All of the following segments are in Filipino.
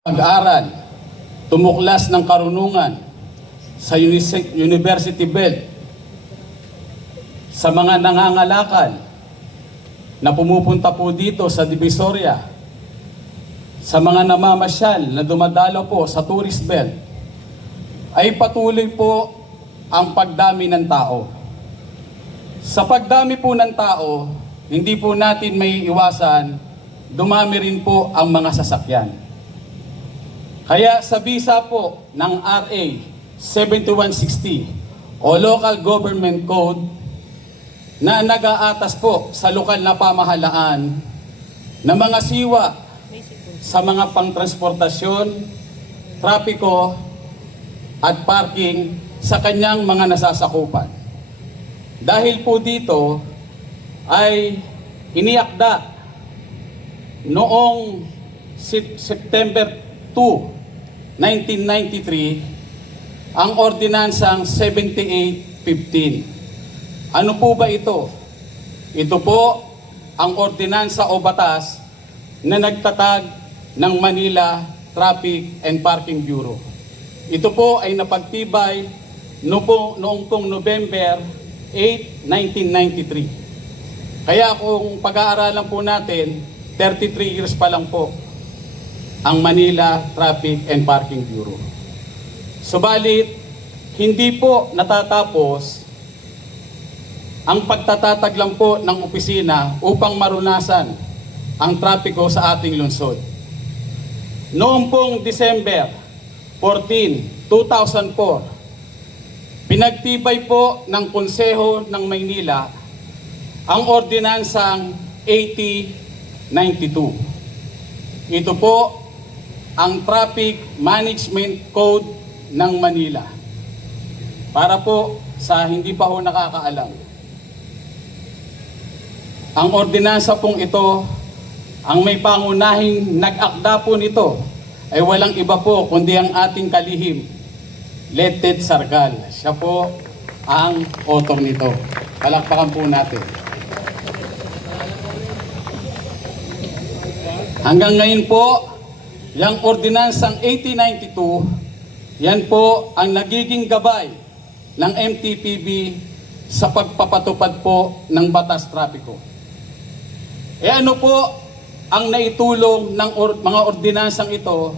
Pag-aral, tumuklas ng karunungan sa University Belt, sa mga nangangalakal na pumupunta po dito sa Divisoria, sa mga namamasyal na dumadalaw po sa Tourist Belt, ay patuloy po ang pagdami ng tao. Sa pagdami po ng tao, hindi po natin may iwasan, dumami rin po ang mga sasakyan. Kaya sa bisa po ng RA 7160 o Local Government Code na nag-aatas po sa lokal na pamahalaan na mga siwa sa mga pangtransportasyon, trapiko at parking sa kanyang mga nasasakupan. Dahil po dito ay iniakda noong September 2, 1993 ang Ordinansang 7815. Ano po ba ito? Ito po ang ordinansa o batas na nagtatag ng Manila Traffic and Parking Bureau. Ito po ay napagtibay noong pong November 8, 1993. Kaya kung pag-aaralan po natin, 33 years pa lang po ang Manila Traffic and Parking Bureau. Subalit, hindi po natatapos ang pagtatatag lang po ng opisina upang marunasan ang trapiko sa ating lungsod. Noong pong December 14, 2004, pinagtibay po ng Konseho ng Maynila ang Ordinansang 8092. Ito po ang Traffic Management Code ng Manila. Para po sa hindi pa ho nakakaalam, ang ordinansa pong ito, ang may pangunahing nag-akda po nito ay walang iba po kundi ang ating kalihim, Letted Sargal. Siya po ang author nito. Palakpakan po natin. Hanggang ngayon po, yung Ordinansang 8092, yan po ang nagiging gabay ng MTPB sa pagpapatupad po ng batas trapiko. Ano po ang naitulong ng mga ordinansang ito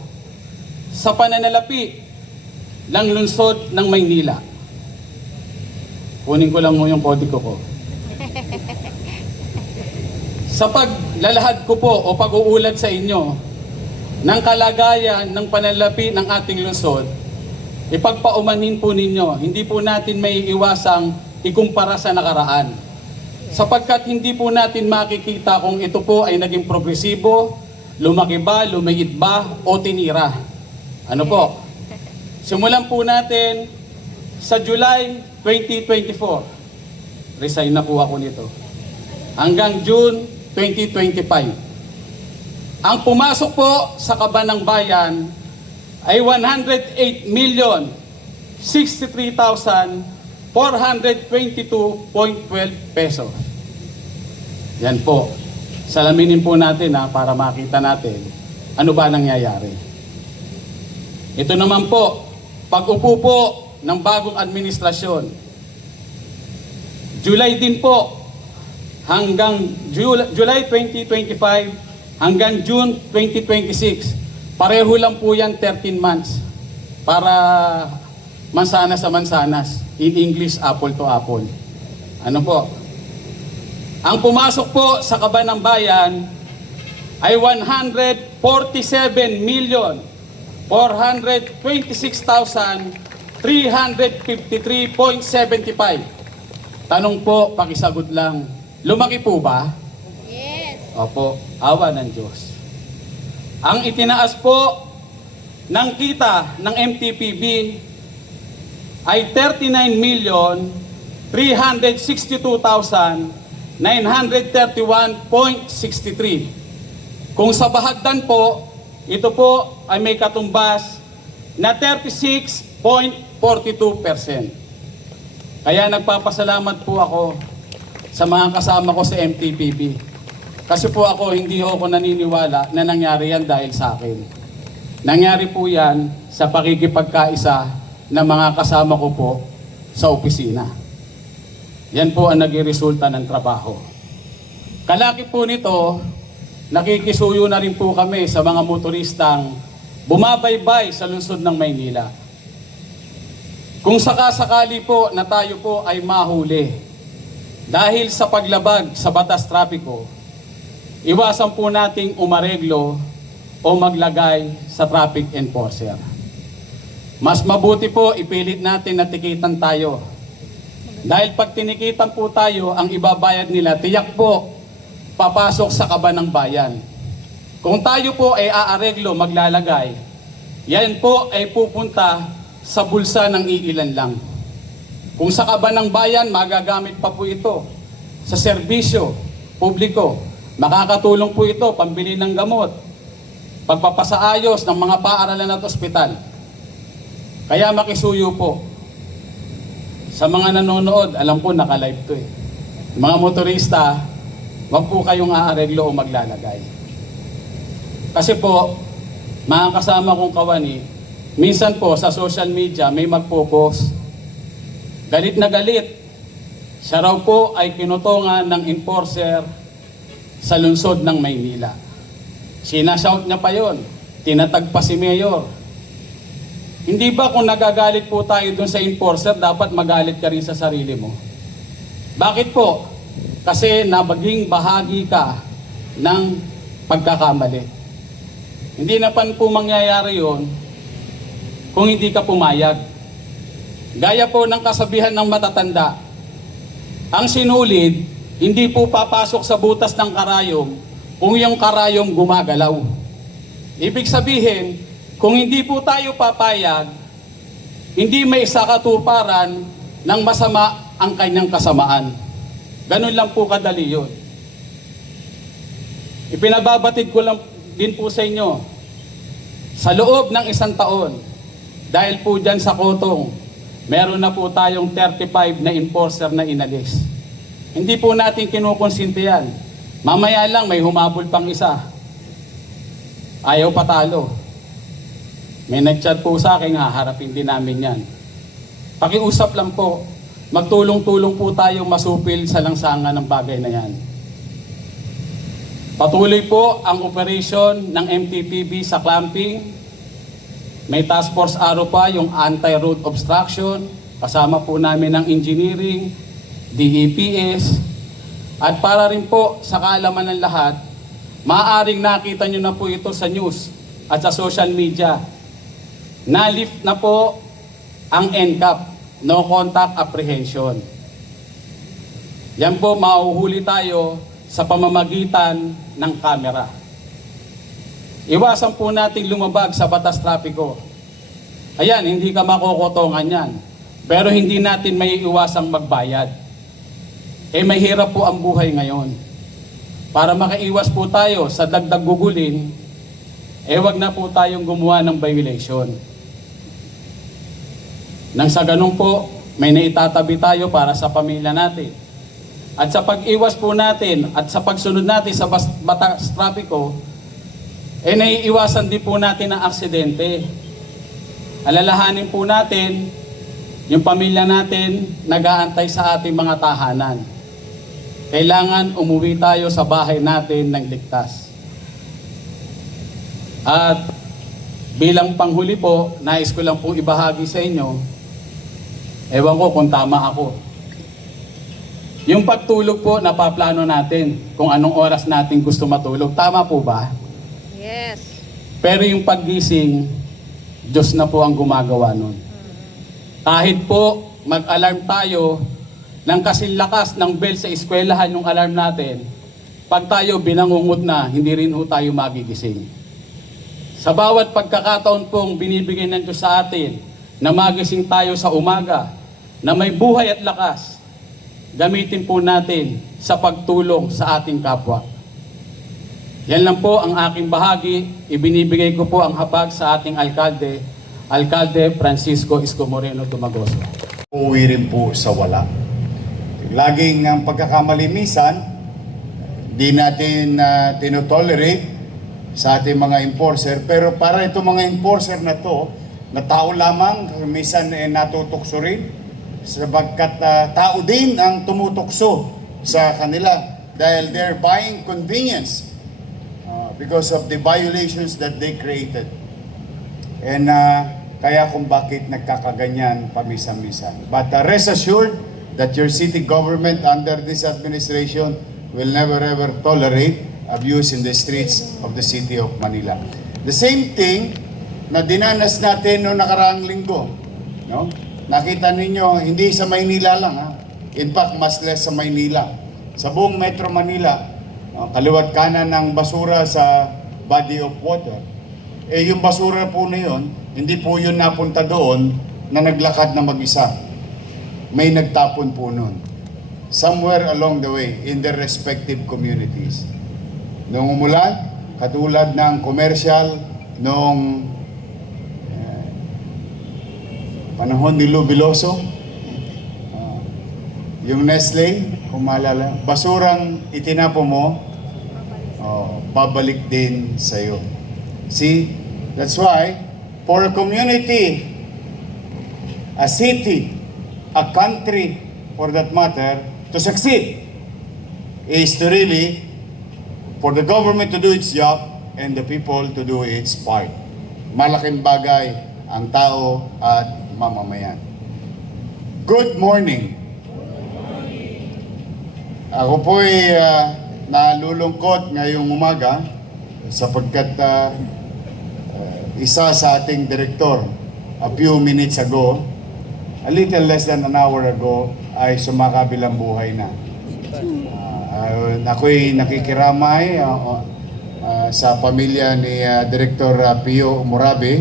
sa pananalapi ng lungsod ng Maynila? Kunin ko lang mo yung kodigo ko. Sa paglalahad ko po o pag-uulat sa inyo ng kalagayan ng pananalapi ng ating lungsod, ipagpaumanhin po ninyo, hindi po natin may iwasang ikumpara sa nakaraan. Sapagkat hindi po natin makikita kung ito po ay naging progresibo, lumaki ba, lumiit ba, o tinira. Ano po? Simulan po natin sa July 2024. Resign na po ako nito. Hanggang June 2025. Ang pumasok po sa Kabanang Bayan ay 108,063,422.12 pesos. Yan po. Salaminin po natin para makita natin ano ba nangyayari. Ito naman po, pag-upo po ng bagong administrasyon. July din po, hanggang July 2025 hanggang June 2026. Pareho lang po yan, 13 months. Para mansanas sa mansanas. In English, apple to apple. Ano po? Ang pumasok po sa Kabanang Bayan ay 147,426,353.75. Tanong po, pakisagot lang. Lumaki po ba? Opo, awa ng Diyos. Ang itinaas po ng kita ng MTPB ay 39,362,931.63. Kung sa bahagdan po, ito po ay may katumbas na 36.42%. Kaya nagpapasalamat po ako sa mga kasama ko sa MTPB. Kasi po ako, hindi ako naniniwala na nangyari yan dahil sa akin. Nangyari po yan sa pakikipagkaisa ng mga kasama ko po sa opisina. Yan po ang naging resulta ng trabaho. Kalaki po nito, nakikisuyo na rin po kami sa mga motoristang bumabaybay sa lungsod ng Maynila. Kung sakasakali po na tayo po ay mahuli dahil sa paglabag sa batas trapiko, iwasan po nating umareglo o maglagay sa traffic enforcer. Mas mabuti po ipilit natin na tikitan tayo. Dahil pag tinikitan po tayo, ang ibabayad nila, tiyak po, papasok sa kaba ng bayan. Kung tayo po ay aareglo, maglalagay, yan po ay pupunta sa bulsa ng iilan lang. Kung sa kaba ng bayan, magagamit pa po ito sa serbisyo publiko. Makakatulong po ito, pambili ng gamot, pagpapasaayos ng mga paaralan at ospital. Kaya makisuyo po. Sa mga nanonood, alam po naka-live to eh. Mga motorista, wag po kayong aareglo o maglalagay. Kasi po, mga kasama kong kawani, minsan po sa social media may magpo-post. Galit na galit. Siya raw po ay kinutungan ng enforcer sa lungsod ng Maynila. Sinashout niya pa yon, tinatag pa si Mayor. Hindi ba kung nagagalit po tayo dun sa enforcer, dapat magalit ka rin sa sarili mo? Bakit po? Kasi nabaging bahagi ka ng pagkakamali. Hindi na pa po mangyayari yon kung hindi ka pumayag. Gaya po ng kasabihan ng matatanda, ang sinulid, hindi po papasok sa butas ng karayom kung yung karayom gumagalaw. Ibig sabihin, kung hindi po tayo papayag, hindi may sakatuparan ng masama ang kanyang kasamaan. Ganun lang po kadali yun. Ipinababatid ko lang din po sa inyo, sa loob ng 1 taon, dahil po dyan sa Kotong, meron na po tayong 35 na enforcer na inalis. Hindi po natin kinukonsinti yan. Mamaya lang may humabol pang isa. Ayaw patalo. May nag-chat po sa akin, haharapin din namin yan. Pakiusap lang po, magtulong-tulong po tayong masupil sa langsangan ng bagay na yan. Patuloy po ang operation ng MTPB sa clamping. May task force araw pa yung anti-road obstruction. Kasama po namin ng engineering, DEPS. At para rin po sa kaalaman ng lahat, maaaring nakita nyo na po ito sa news at sa social media. Na-lift na po ang NCAP, No Contact Apprehension. Yan po, mauhuli tayo sa pamamagitan ng kamera. Iwasan po nating lumabag sa batas trapiko. Ayan, hindi ka makokotongan yan. Pero hindi natin may iwasang magbayad. Mahirap po ang buhay ngayon. Para makaiwas po tayo sa dagdag gugulin, wag na po tayong gumawa ng violation. Nang sa ganun po, may naitatabi tayo para sa pamilya natin. At sa pag-iwas po natin at sa pagsunod natin sa batas trapiko, naiiwasan din po natin ang aksidente. Alalahanin po natin yung pamilya natin nag-aantay sa ating mga tahanan. Kailangan umuwi tayo sa bahay natin ng ligtas. At bilang panghuli po, nais ko lang po ibahagi sa inyo, ewan ko kung tama ako. Yung pagtulog po, napaplano natin kung anong oras natin gusto matulog. Tama po ba? Yes. Pero yung paggising, Diyos na po ang gumagawa nun. Kahit po mag-alarm tayo ng kasing lakas ng bell sa eskwelahan yung alarm natin, pag tayo binangungot na, hindi rin ho tayo magigising. Sa bawat pagkakataon pong binibigay ng Diyos sa atin, na magising tayo sa umaga, na may buhay at lakas, gamitin po natin sa pagtulong sa ating kapwa. Yan lang po ang aking bahagi. Ibinibigay ko po ang habag sa ating alkalde, Alkalde Francisco Isko Moreno Tumagoso. Uuwi rin po sa wala. Laging ang pagkakamali minsan, di natin tinotolerate sa ating mga enforcer. Pero para itong mga enforcer na to, na tao lamang, minsan natutokso rin, sabagkat tao din ang tumutokso sa kanila dahil they're buying convenience because of the violations that they created. And kaya kung bakit nagkakaganyan pamisa-misa. But rest assured that your city government under this administration will never ever tolerate abuse in the streets of the city of Manila. The same thing na dinanas natin noong nakaraang linggo. No? Nakita ninyo, hindi sa Maynila lang. Ha? In fact, mas less sa Maynila. Sa buong Metro Manila, kaliwat kanan ng basura sa body of water. Yung basura po na yun, hindi po yun napunta doon na naglakad na mag-isa. May nagtapon po nun. Somewhere along the way, in their respective communities. Noong umulan, katulad ng commercial, noong panahon ni Lou Biloso, yung Nestle, kung maalala, basurang itinapo mo, babalik din sa'yo. See, that's why, for a community, a city, a country, for that matter, to succeed, is to really, for the government to do its job, and the people to do its part. Malaking bagay ang tao at mamamayan. Good morning. Ako po'y nalulungkot ngayong umaga sapagkat isa sa ating direktor a few minutes ago, a little less than an hour ago, ay sumakabilang buhay na. Ako'y nakikiramay sa pamilya ni Director Pio Morabe.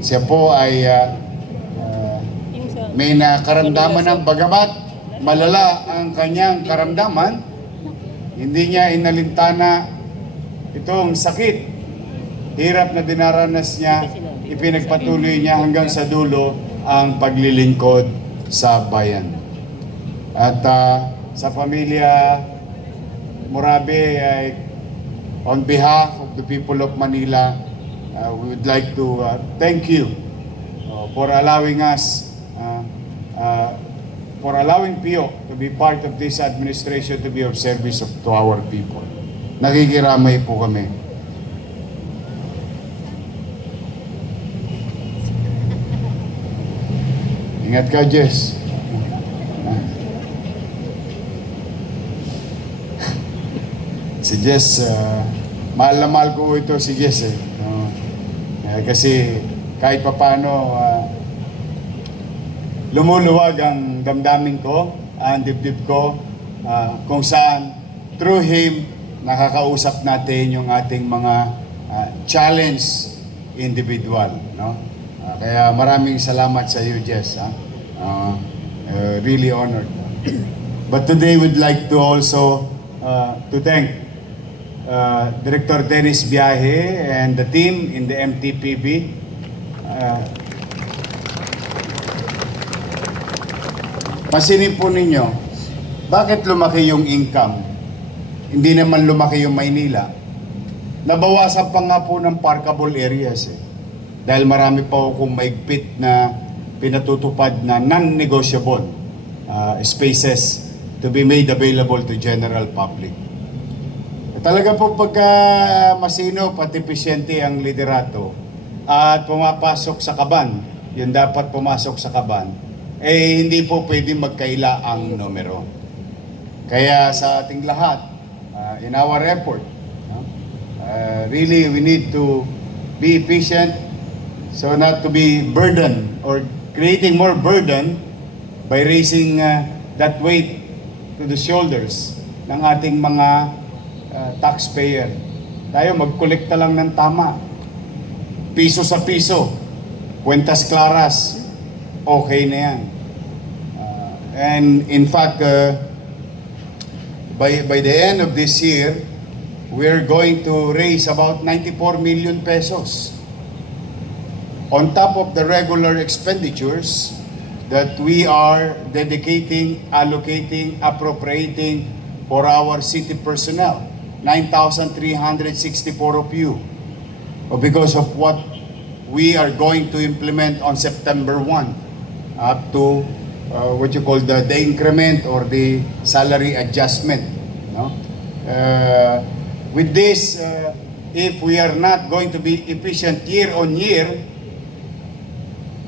Siya po ay may nakaramdaman ng bagamat malala ang kanyang karamdaman, hindi niya inalintana itong sakit, hirap na dinaranas niya, ipinagpatuloy niya hanggang sa dulo ang paglilingkod sa bayan. At sa pamilya Morabe, on behalf of the people of Manila, we would like to thank you for allowing us, for allowing Pio to be part of this administration, to be of service to our people. Nakikiramay po kami. Ingat ka, Jess. Si Jess, mahal na mahal ko ito si Jess eh. Kasi kahit papano, lumuluwag ang damdamin ko, ang dibdib ko, kung saan through him, nakakausap natin yung ating mga challenge individual. No? Kaya maraming salamat sa iyo, Jess. Really honored. But today we'd like to also to thank Director Dennis Biahe and the team in the MTPB. Pansinin po ninyo, bakit lumaki yung income? Hindi naman lumaki yung Maynila. Nabawasan pa nga po ng parkable areas eh. Dahil marami pa akong maigpit na pinatutupad na non-negotiable spaces to be made available to general public. Talaga po pagka masino pati epesyente ang liderato at pumapasok sa kaban, yun dapat pumasok sa kaban, eh hindi po pwede magkaila ang numero. Kaya sa ating lahat, in our effort, really we need to be efficient so not to be burdened or creating more burden by raising that weight to the shoulders ng ating mga taxpayer. Tayo magkolekta lang ng tama. Piso sa piso. Puentas claras. Okay na yan. And in fact, by the end of this year, we're going to raise about 94 million pesos. On top of the regular expenditures that we are dedicating, allocating, appropriating for our city personnel. 9,364 of you. Or because of what we are going to implement on September 1 up to what you call the increment or the salary adjustment. No? With this, if we are not going to be efficient year on year,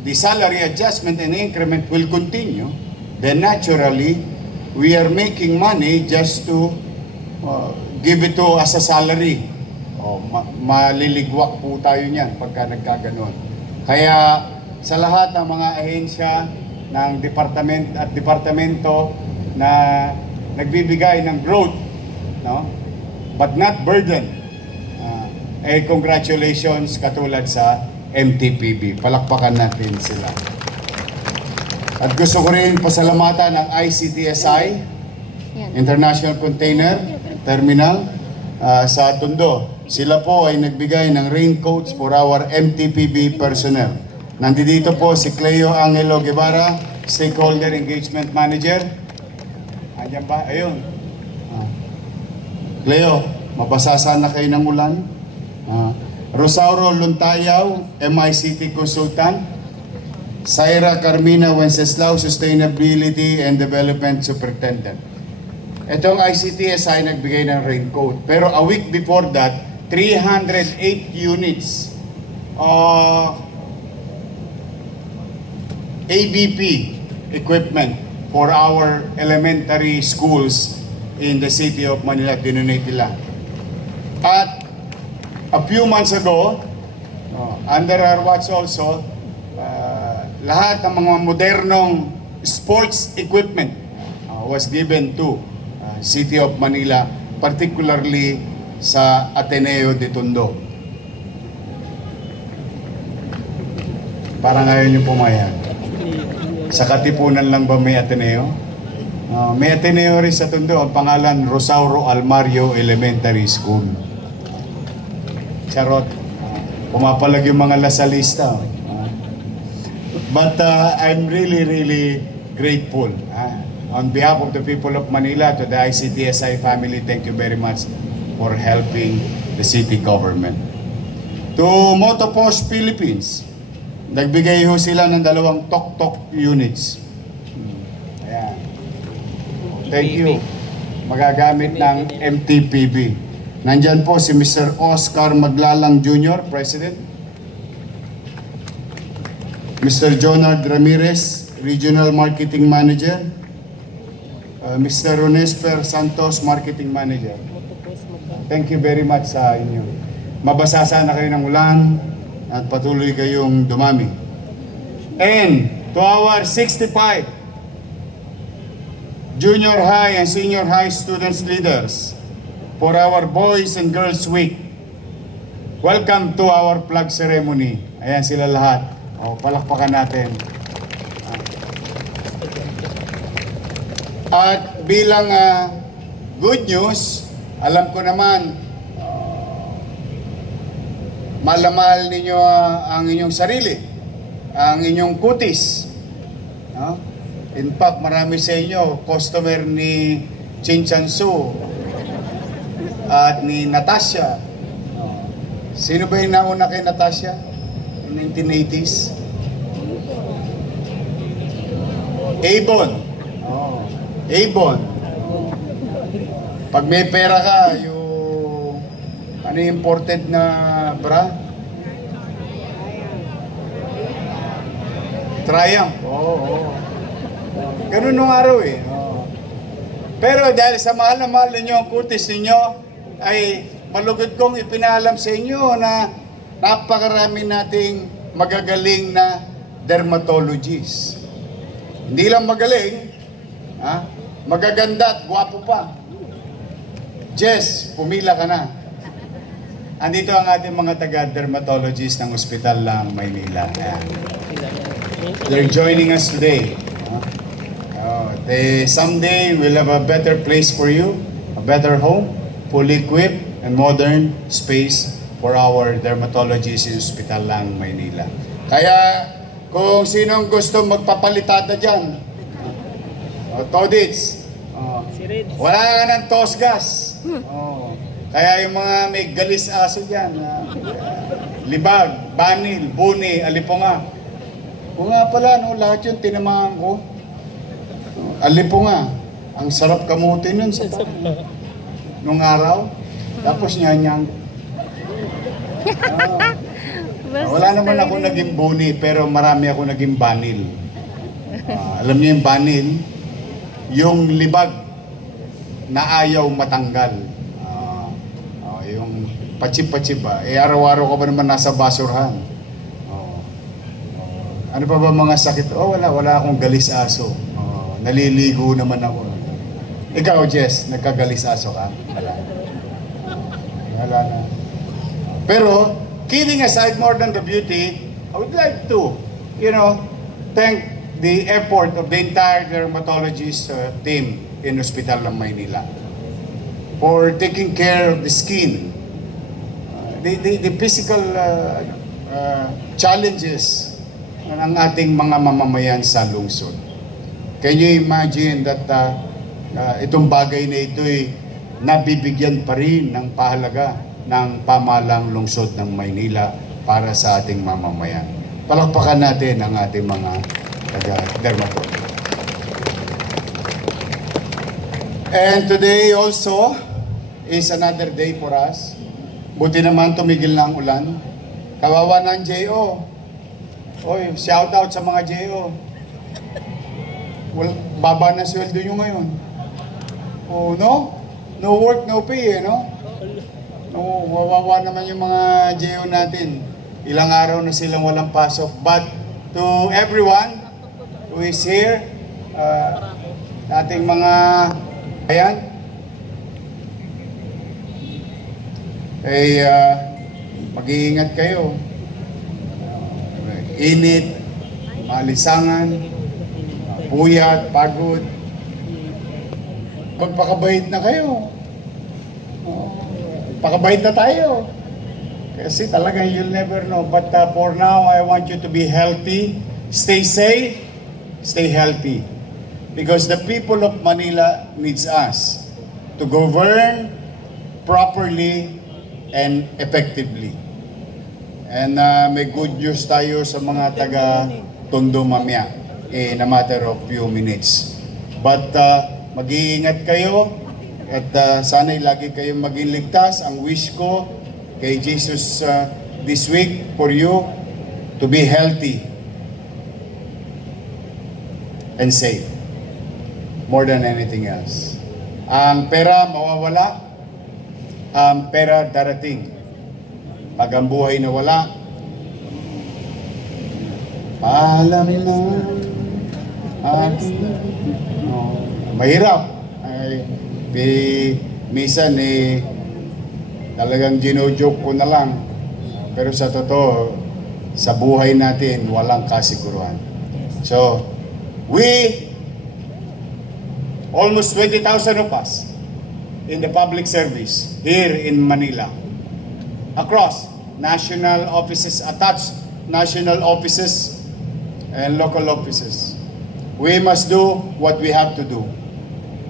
the salary adjustment and increment will continue. Then naturally, we are making money just to give it to as a salary. Maliligwak po tayo niyan pagka nagkaganon. Kaya sa lahat ng mga ahensya ng departamento na nagbibigay ng growth, no? But not burden, congratulations katulad sa MTPB. Palakpakan natin sila. At gusto ko rin pasalamatan ng ICTSI, International Container Terminal, sa Tondo. Sila po ay nagbigay ng raincoats for our MTPB personnel. Nandito po si Cleo Angelo Guevara, Stakeholder Engagement Manager. Andiyan ba? Ayun. Cleo, mabasa sana kayo ng ulan. Rosauro Luntayaw, MICT Consultant. Saira Carmina Wenceslao, Sustainability and Development Superintendent. Itong ICTSI nagbigay ng raincoat. Pero a week before that, 308 units of ABP equipment for our elementary schools in the city of Manila, dinonate nila. At a few months ago, under our watch also, lahat ng mga modernong sports equipment was given to City of Manila, particularly sa Ateneo de Tondo. Para ngayon yung pumayag. Sa Katipunan lang ba may Ateneo? May Ateneo rin sa Tondo. Ang pangalan, Rosauro Almario Elementary School. Charot. Pumapalag yung mga lasalista. But I'm really grateful. On behalf of the people of Manila, to the ICTSI family, thank you very much for helping the city government. To Motopost Philippines, nagbigay ho sila ng 2 tok-tok units. Ayan. Thank you. Magagamit ng MTPB. Nandyan po si Mr. Oscar Maglalang Jr., President. Mr. Jonard Ramirez, Regional Marketing Manager. Mr. Ronesper Santos, Marketing Manager. Thank you very much sa inyo. Mabasa sana kayo ng ulan at patuloy kayong dumami. And to our 65 junior high and senior high students leaders for our Boys and Girls Week, welcome to our flag ceremony. Ayan sila lahat. Palakpakan natin. At bilang good news, alam ko naman, mahal ninyo ang inyong sarili, ang inyong kutis. In fact, marami sa inyo, customer ni Chin Chansu at ni Natasha. Sino ba yung nauna kay Natasha? In 1980s? Avon. Avon. Pag may pera ka, yung ano yung imported na bra? Triumph. Ganun nung araw eh. Pero dahil sa mahal na mahal ninyo ang kutis ninyo, ay malugod kong ipinalam sa inyo na napakarami nating magagaling na dermatologists. Hindi lang magaling, magaganda at gwapo pa. Jess, pumila ka na. Andito ang ating mga taga-dermatologist ng Ospital ng Maynila. They're joining us today. Someday we'll have a better place for you, a better home, fully equipped and modern space for our dermatologists in Ospital ng Maynila. Kaya kung sinong gusto magpapalitada dyan, Todits, wala nga ng tosgas. Kaya yung mga may galis aso dyan, libag, banil, buni, alipunga. O nga pala, no, lahat yun tinamaan ko. Alipunga. Ang sarap kamutin nun sa nung araw. Tapos nyanyang. Wala naman ako naging buni, pero marami ako naging banil. Alam niyo yung banil? Yung libag na ayaw matanggal. Yung patsip-patsip ba? Araw-araw ka ba naman nasa basurhan? Ano pa ba mga sakit? Wala akong galis aso. Naliligo naman ako. Ikaw, Jess, nagkagalis aso ka? Wala na. Pero, kidding aside, more than the beauty, I would like to, thank the effort of the entire dermatologist team in Hospital ng Maynila for taking care of the skin, the physical challenges ng ating mga mamamayan sa lungsod. Can you imagine that itong bagay na ito'y nabibigyan pa rin ng pahalaga ng pamahalang lungsod ng Maynila para sa ating mamamayan? Palakpakan natin ang ating mga taga-dermatologist. And today also is another day for us. Buti naman tumigil na ang ulan. Kawawa na ang JO. Oy, shout out sa mga JO. Well, baba na sweldo nyo ngayon. Oh, no? No work, no pay, no? No, wawawa naman yung mga JO natin. Ilang araw na silang walang pasok. But to everyone who is here, ating mga ayan, mag-iingat kayo. Init, malisangan, puyat, pagod. Magpakabait na kayo. Pakabait na tayo. Kasi talaga you'll never know. But for now, I want you to be healthy, stay safe, stay healthy. Because the people of Manila needs us to govern properly and effectively. And may good news tayo sa mga taga Tondo mamaya in a matter of few minutes. But mag-iingat kayo at sana'y lagi kayong maging ligtas. Ang wish ko kay Jesus this week for you to be healthy and safe more than anything else. Ang pera mawawala, ang pera darating. Pag ang buhay na wala, paalam na ating mahirap. Minsan talagang gino-joke ko na lang. Pero sa totoo, sa buhay natin, walang kasiguruhan. So, we, almost 20,000 of us in the public service here in Manila, across national offices, attached national offices and local offices. We must do what we have to do.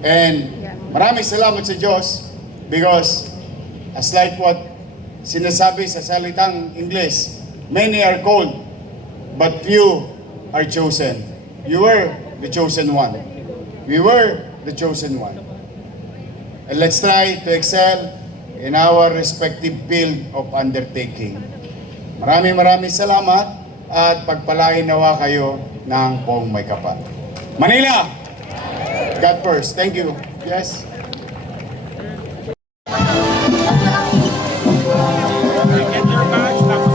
And maraming salamat sa Diyos because as like what sinasabi sa salitang English, many are called but few are chosen. You were the chosen one. We were the chosen one. And let's try to excel in our respective field of undertaking. Maraming salamat at pagpalain nawa kayo ng buong may kapal. Manila! God first. Thank you. Yes? Get your badge, tapos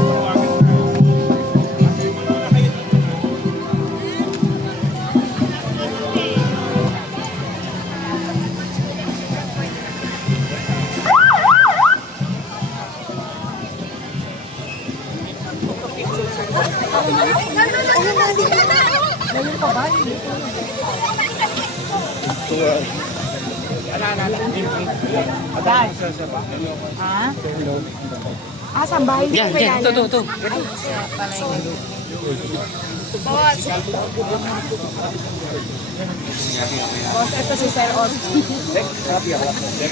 tawagan Ha? Ah, sambahin Yan, ko kaya yan. Ito. Ay, siya pala yun. Boss, ito si Sir Oscar.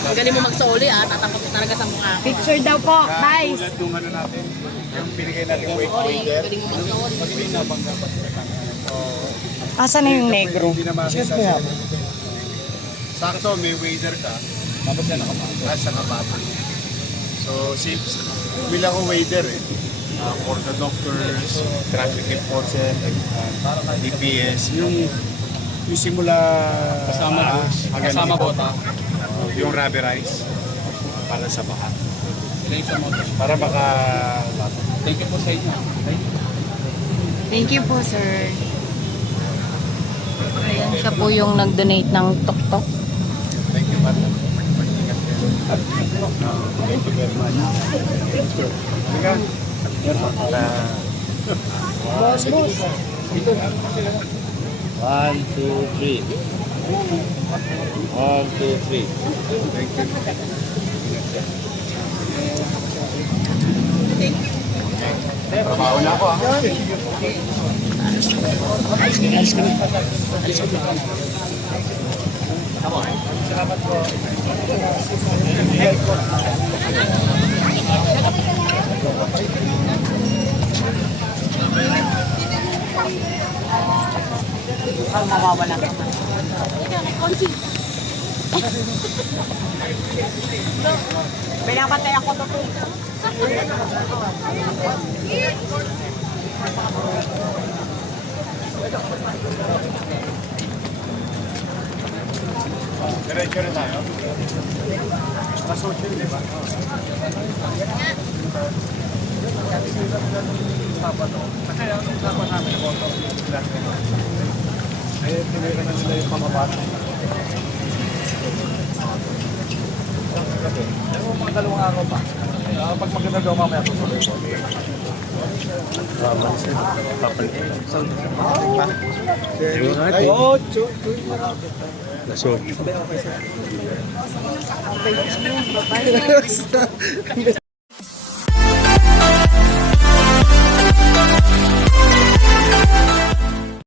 Ang galing mo magsoli tatakot ko talaga sa mukha ko. Picture daw po, guys. Tulad nung ano natin, yung binigay natin weight Sorry, holder. galing mo magsoli. Pag may nabangga pa sila kami. Asan na yung negro? Hindi na makita siya. Sakto, may wader ka. Tapos yan nakapatol. Nakapatol. So, since bumili ako wader for the doctors, traffic enforcement, DPS, yung simula Kasama bota. yung rubberize para sa baha. Ilay sa motor. Para maka... Thank you po sa inyo. Thank you po, sir. Ayan, siya po yung nag-donate ng tok-tok. Thank you, Pat. Mag-ingat kayo. Thank you very much. Sige. Boss. 1, 2, 3. 1, 2, 3. Thank you. Trabaho na ako, Mawawala ka. Pinapatay ako to. Diretso na tayo. Masocial, di ba? Kasi ang usapan namin, boto. Eh, tinira na nila yung pamabata. Ano mo mga dalawang araw pa? Pag maganda daw mamaya ko sa report. Lasok.